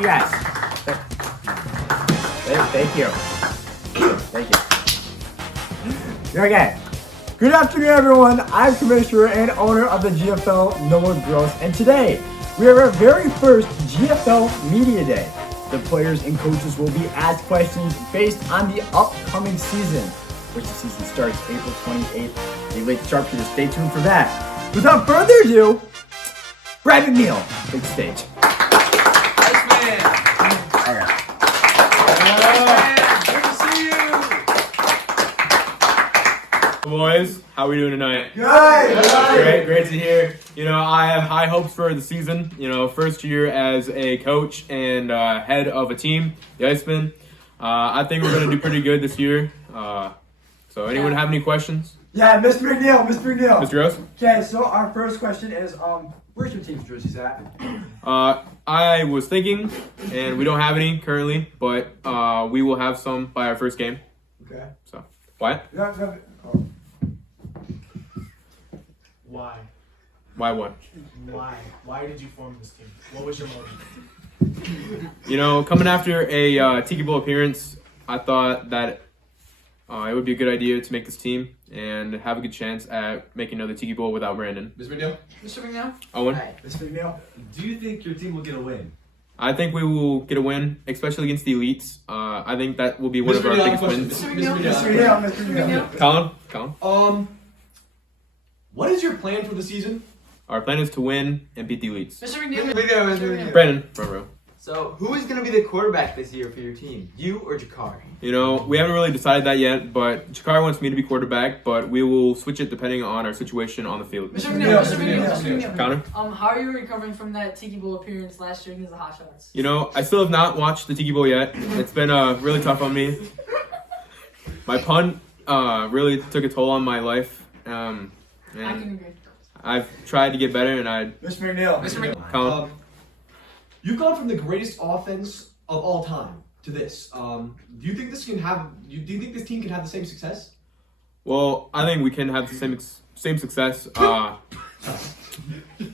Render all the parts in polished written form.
you guys. Thank you. Thank you. Okay. Good afternoon, everyone. I'm Commissioner and owner of the GFL Noah Gross, and today we are our very first GFL Media Day. The players and coaches will be asked questions based on the upcoming season, which the season starts April 28th. The late sharpshooter, stay tuned for that. Without further ado, Brad McNeil, big stage. Nice man. All right. Good to see you. Boys, how are we doing tonight? Good. Great to hear. You know, I have high hopes for the season. You know, first year as a coach and head of a team, the Icemen. I think we're going to do pretty good this year. So anyone have any questions? Yeah, Mr. McNeil. Mr. Gross? Okay, so our first question is, where's your team's jerseys at? I was thinking, and we don't have any currently, but we will have some by our first game. Okay. So, Wyatt? Why? Why what? Why? Why did you form this team? What was your motive? You know, coming after a Tiki Bowl appearance, I thought that it would be a good idea to make this team and have a good chance at making another Tiki Bowl without Brandon. Mr. McNeil? Mr. McNeil? Owen? Hi. Mr. McNeil? Do you think your team will get a win? I think we will get a win, especially against the elites. I think that will be one of Mr. our McNeil, biggest question. wins. Mr. McNeil. Colin? What is your plan for the season? Our plan is to win and beat the elites. Mr. McNeil? Brandon, front row. So, who is going to be the quarterback this year for your team? You or Jakari? You know, we haven't really decided that yet, but Jakari wants me to be quarterback, but we will switch it depending on our situation on the field. Mr. McNeil. Connor? How are you recovering from that Tiki Bowl appearance last year against the Hot Shots? You know, I still have not watched the Tiki Bowl yet. It's been really tough on me. My punt really took a toll on my life. I can agree. I've tried to get better, and Mr. McNeil. Colin? You've gone from the greatest offense of all time to this. Do you think this can have? Do you think this team can have the same success? Well, I think we can have the same success.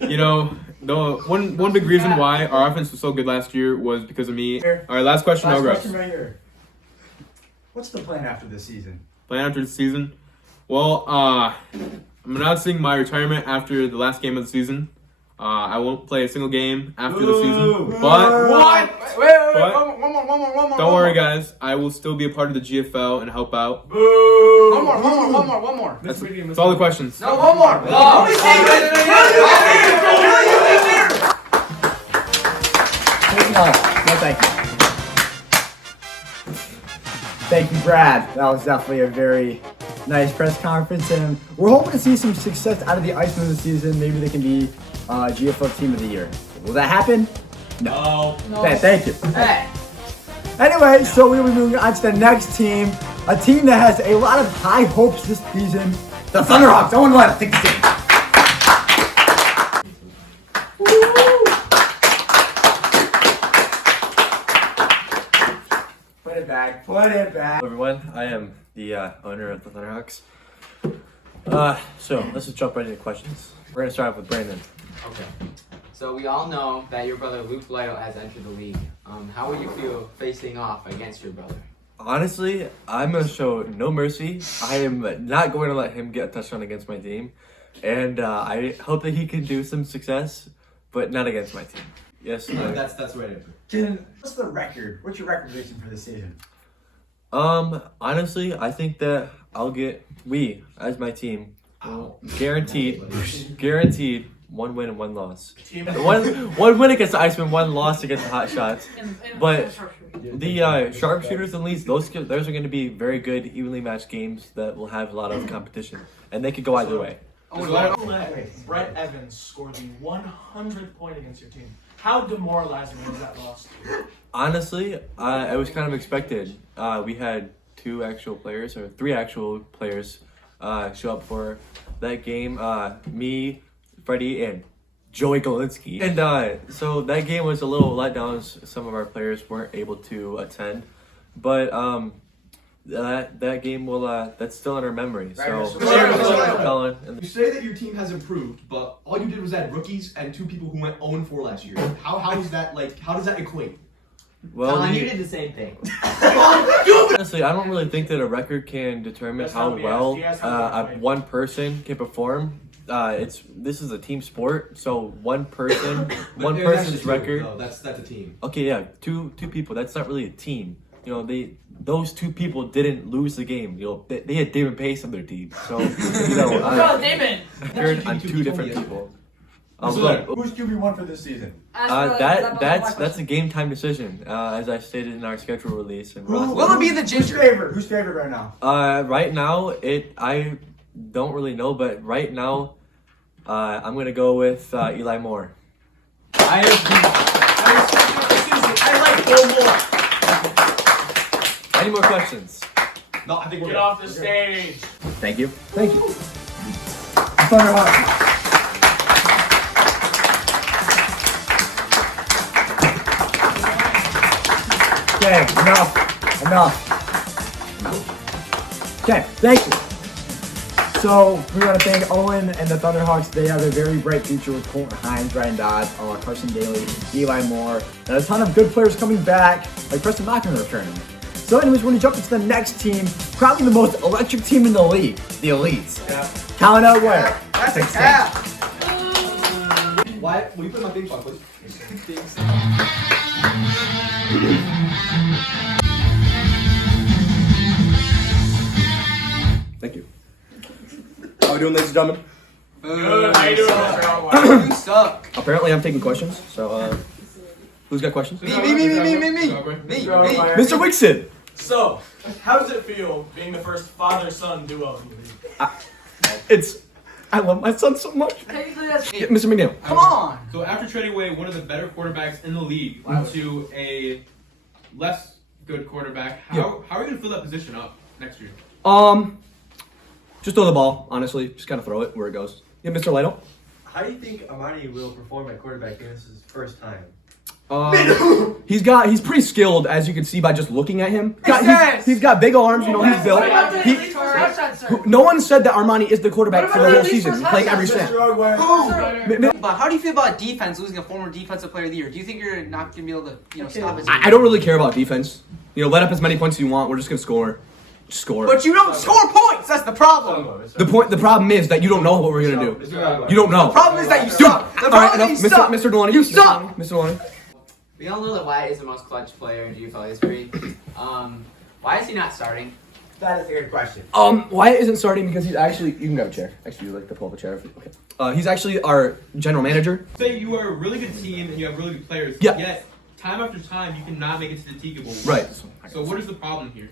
You know, the one big reason why our offense was so good last year was because of me. All right, last question. Last no question Gross. right here. What's the plan after this season? Plan after the season? Well, I'm announcing my retirement after the last game of the season. I won't play a single game after the season. But What? Wait, one more. don't worry, guys. I will still be a part of the GFL and help out. One more. That's all the questions. No, one more. No, thank you. Thank you, Brad. That was definitely a very nice press conference, and we're hoping to see some success out of the Icemen this season. Maybe they can be GFL Team of the Year. Will that happen? No. Okay, thank you. Hey. Anyway, so we will be moving on to the next team, a team that has a lot of high hopes this season, the Thunderhawks. Owen Wyatt, take the stage. Put it back. Hello everyone, I am the owner of the Thunderhawks. So let's just jump right into questions. We're gonna start off with Brandon. Okay. So we all know that your brother Luke Lido has entered the league. How would you feel facing off against your brother? Honestly, I'm gonna show no mercy. I am not going to let him get a touchdown against my team, and I hope that he can do some success, but not against my team. Yes. That's the right answer. What's the record? What's your record prediction for this season? Honestly, I think that we as my team, guaranteed 1 win and 1 loss. One win against the Icemen, 1 loss against the Hot Shots. But the sharpshooters and leads, those are going to be very good, evenly matched games that will have a lot of competition, and they could go either way. Brett Evans scored the 100th point against your team. How demoralizing was that loss? Honestly, it was kind of expected. We had 3 actual players show up for that game. Me, Freddie, and Joey Golinsky. And so that game was a little letdown. Some of our players weren't able to attend. But that game will that's still in our memory. So You say that your team has improved, but all you did was add rookies and 2 people who went 0-4 last year. How is that how does that equate? Well, Colin, you did the same thing. honestly, I don't really think that a record can determine That's how not BS. well He has something right. one person can perform. This is a team sport, so one person, one There's person's actually two, record. though. That's a team. Okay, yeah, two people. That's not really a team. You know, those two people didn't lose the game. You know, they had David Pace on their team, so you know, Bro, Damon. record on two different Yeah. people. Who's QB1 for this season? That's a game time decision, as I stated in our schedule release. And Will it be the Who's ginger? favorite? Who's favorite right now? right now, I don't really know, but right now, I'm gonna go with Eli Moore. I like Bill Moore. Any more questions? No, I think we're Get good. off the stage. Thank you. Thank you. Thunderhawks. Okay, enough. Okay, thank you. So we want to thank Owen and the Thunderhawks. They have a very bright future with Colton Hines, Ryan Dodds, Carson Daly, Eli Moore, and a ton of good players coming back, like Preston Lockman returning. So anyways, we're going to jump into the next team, probably the most electric team in the league, the Elites. Yeah. Count out where? That's a cap. Why? Will you put my theme song, please? Thank you. How are we doing, ladies and gentlemen? Good. How you doing, Mr. Elway? You suck. Apparently I'm taking questions, so who's got questions? Me. Mr. Wixon! So, how does it feel being the first father-son duo in the league? I love my son so much. Technically, that's Yeah, Mr. McNeil. Come on. So after trading away one of the better quarterbacks in the league to a less good quarterback, how are you gonna fill that position up next year? Just throw the ball, honestly. Just kind of throw it where it goes. Yeah, Mr. Lido? How do you think Amani will perform at quarterback given this is his first time? He's pretty skilled, as you can see by just looking at him. Yes! He's got big arms, you know, he's built. What about the He- elite first rush sir? no one said that Armani is the quarterback What for about the the whole elite season. first He's playing rush every sir? snap. But how do you feel about defense losing a former defensive player of the year? Do you think you're not gonna be able to, stop it? I don't really care about defense. You know, let up as many points as you want. We're just gonna score. Just score. But you don't score points. That's the problem. The problem is that you don't know what we're gonna do. You don't know. The problem is that you suck. The All problem right, is enough. that you suck. Mr. Delaney. You Mr. suck. Delaney, Mr. Delaney. We all know that Wyatt is the most clutch player in Gfl history. Why is he not starting? That is a good question. Wyatt isn't starting because he's actually. You can grab a chair. Actually, you like to pull up a chair. Okay. He's actually our general manager. Say you are a really good team and you have really good players, Yeah. yet time after time you cannot make it to the Tiki Bowl. Right. So what is the problem here?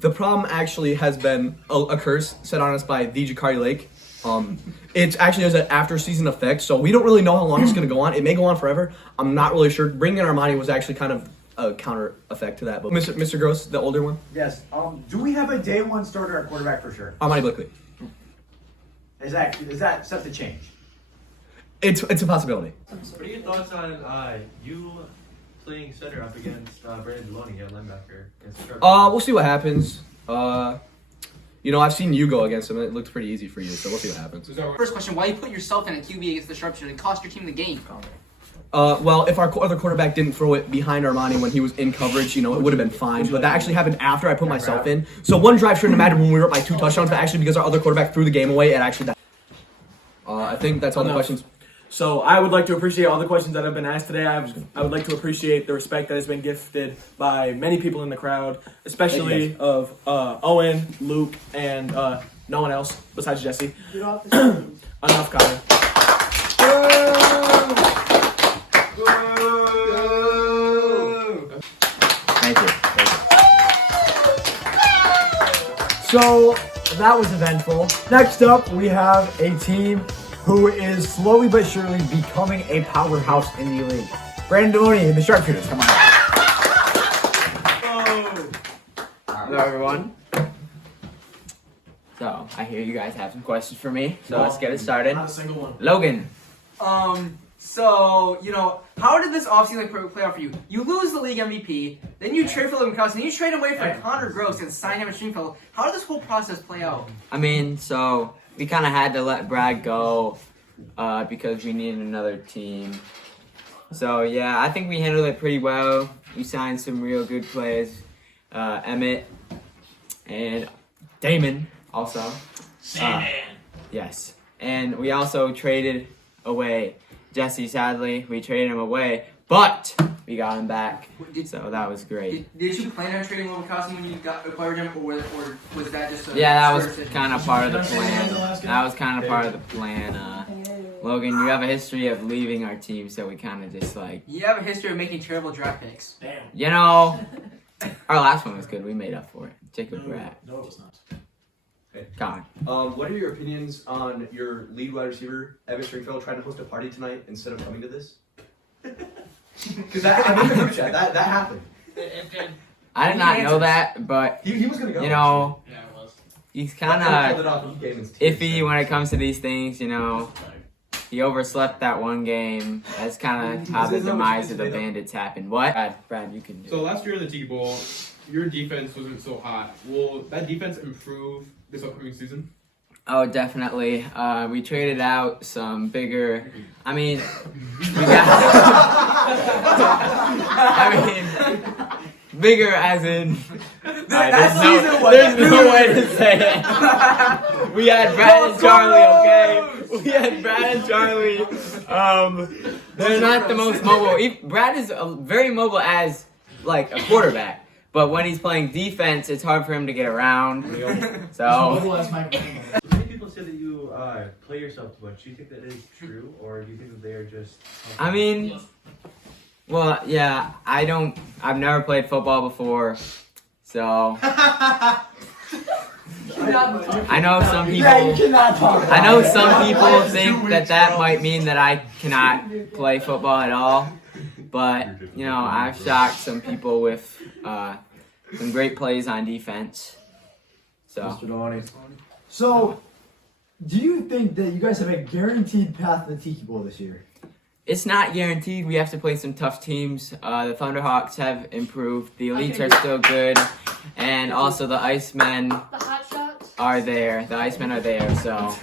The problem actually has been a curse set on us by the Jakari Lake. It actually has an after season effect, so we don't really know how long it's going to go on. It may go on forever. I'm not really sure. Bringing in Armani was actually kind of a counter effect to that. But Mr. Gross, the older one, Yes. Do we have a day one starter at quarterback for sure? Armani Blakely. Is that set to change? It's a possibility. What are your thoughts on you playing center up against Brandon Deloney at linebacker? We'll see what happens. You know, I've seen you go against him. It looked pretty easy for you, so we'll see what happens. First question: why you put yourself in a QB against the sharpshooter and cost your team the game? Well, if our other quarterback didn't throw it behind Armani when he was in coverage, you know, it would have been fine. But that actually happened after I put myself in. So one drive shouldn't have mattered when we were up by 2 touchdowns, but actually because our other quarterback threw the game away, it actually died. I think that's all the questions. So I would like to appreciate all the questions that have been asked today. I would like to appreciate the respect that has been gifted by many people in the crowd, especially of Owen, Luke, and no one else besides Jesse. Enough, Connor. Thank you. So that was eventful. Next up, we have a team who is slowly but surely becoming a powerhouse in the league. Brandon Delaney and the Sharpshooters, come on. Hello, everyone. So, I hear you guys have some questions for me, so let's get it started. Not a single one. Logan. So, how did this offseason play out for you? You lose the league MVP, then you trade for Logan Cousins, and you trade away for Connor Gross and sign him at Stringfellow. How did this whole process play out? I mean, so we kind of had to let Brad go because we needed another team. So, yeah, I think we handled it pretty well. We signed some real good players. Emmett and Damon also. Yes. And we also traded away Jesse, sadly. We traded him away, but we got him back. So that was great. Did you plan on trading Wojciechowski when you acquired him, or was that just a Yeah, that was kind of part of the plan. That was kind of part of the plan. Logan, you have a history of leaving our team, so we kind of just like... You have a history of making terrible draft picks. Damn. You know, our last one was good. We made up for it. Jacob Bratt. No, it was not. God. What are your opinions on your lead wide receiver, Evan Stringfield, trying to host a party tonight instead of coming to this? Because that happened. I did not know that, but, He was going to go. you know, Yeah, it was. he's kind of iffy when it comes to these things, you know. He overslept that one game. That's kind of how the demise of the Bandits happened. What? Brad, you can do So last year in the Tiki Bowl, your defense wasn't so hot. Will that defense improve this upcoming season? Oh, definitely. We traded out some bigger. I mean, we got. Bigger as in. There's no way to say it. We had Brad and Charlie, okay? We had Brad and Charlie. They're not the most mobile. Brad is very mobile as like a quarterback. But when he's playing defense, it's hard for him to get around. So. Many people say that you play yourself too much. Do you think that is true, or do you think that they are just? I mean, well, yeah, I've never played football before, so. I know some people. Yeah, you cannot talk. I know some people think that might mean that I cannot play football at all. But, you know, I've shocked some people with some great plays on defense. So, So, do you think that you guys have a guaranteed path to the Tiki Bowl this year? it's not guaranteed. We have to play some tough teams. The Thunderhawks have improved. The Elites are still good. And also the Icemen are there. The Icemen are there. So,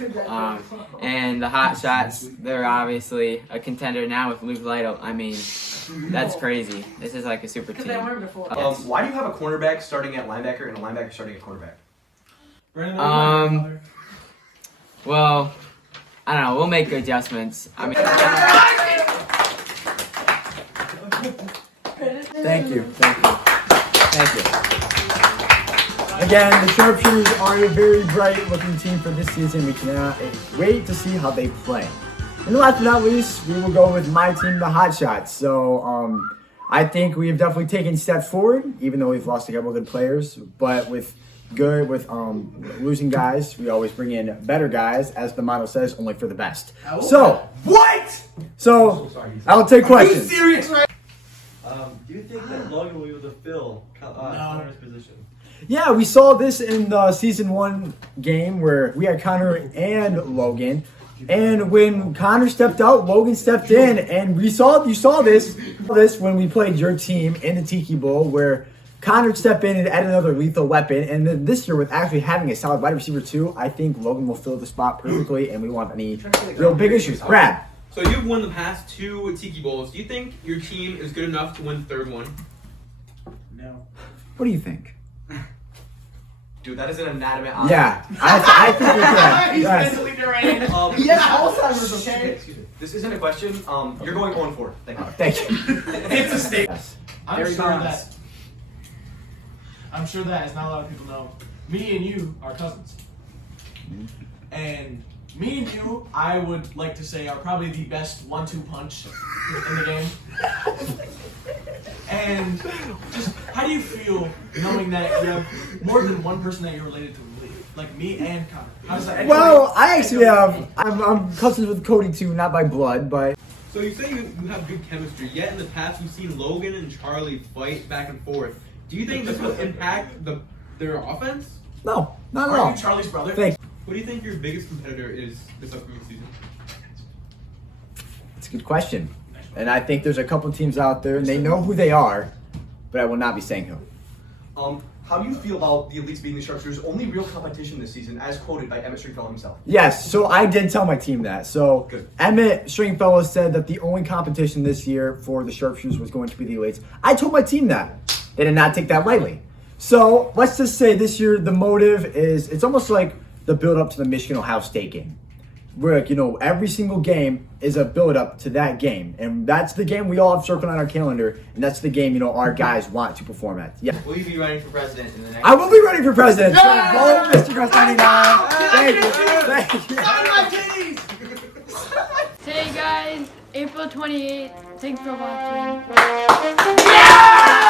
and the Hot Shots, they're obviously a contender now with Luke Lytle. I mean, that's crazy. This is like a super team. Why do you have a cornerback starting at linebacker and a linebacker starting at quarterback? Well, I don't know. We'll make adjustments. I mean, Thank you. Again, the Sharpshooters are a very bright-looking team for this season. We cannot wait to see how they play. And last but not least, we will go with my team, the Hot Shots. So, I think we have definitely taken steps forward, even though we've lost a couple of good players. But with losing guys, we always bring in better guys, as the motto says, only for the best. So, what? So, I'll take questions. Are you serious right? Do you think that Logan will be able to fill Connor's position? Yeah, we saw this in the season 1 game where we had Connor and Logan. And when Connor stepped out, Logan stepped in, and you saw this when we played your team in the Tiki Bowl, where Connor stepped in and added another lethal weapon. And then this year, with actually having a solid wide receiver too, I think Logan will fill the spot perfectly, and we won't have any real big issues. Brad. So you've won the past 2 Tiki Bowls. Do you think your team is good enough to win the 3rd one? No. What do you think? Dude, that is an inanimate object. Yeah, I think we can. He's Yes. mentally drained. He has Alzheimer's, okay? Excuse me. This isn't a question. You're going 0-4. Thank you. Thank you. It's a state. Yes. I'm sure that, as not a lot of people know, me and you are cousins. And me and you, I would like to say, are probably the best 1-2 punch in the game. And just, how do you feel knowing that you have more than one person that you're related to in the league? Like me and Connor. How does that? Well, I actually have. I'm cousins with Cody too, not by blood, but. So you say you have good chemistry, yet in the past we've seen Logan and Charlie fight back and forth. Do you think this will impact their offense? No, not at Are all. you Charlie's brother? Thank you. What do you think your biggest competitor is this upcoming season? It's a good question. And I think there's a couple teams out there, and they know who they are, but I will not be saying who. how do you feel about the elites being the Sharpshooters' only real competition this season, as quoted by Emmett Stringfellow himself? Yes, so I did tell my team that. So Good. Emmett Stringfellow said that the only competition this year for the Sharpshooters was going to be the elites. I told my team that. They did not take that lightly. So let's just say this year the motive is, it's almost like the build up to the Michigan-Ohio State game. Where, like, you know, every single game is a build up to that game. And that's the game we all have circled on our calendar. And that's the game, you know, our guys want to perform at. Yeah. Will you be running for president in the next? I will be running for president. So vote Mr. Gross 99. Thank you. Thank you. Hey guys, April 28th. Thanks for watching. Yeah!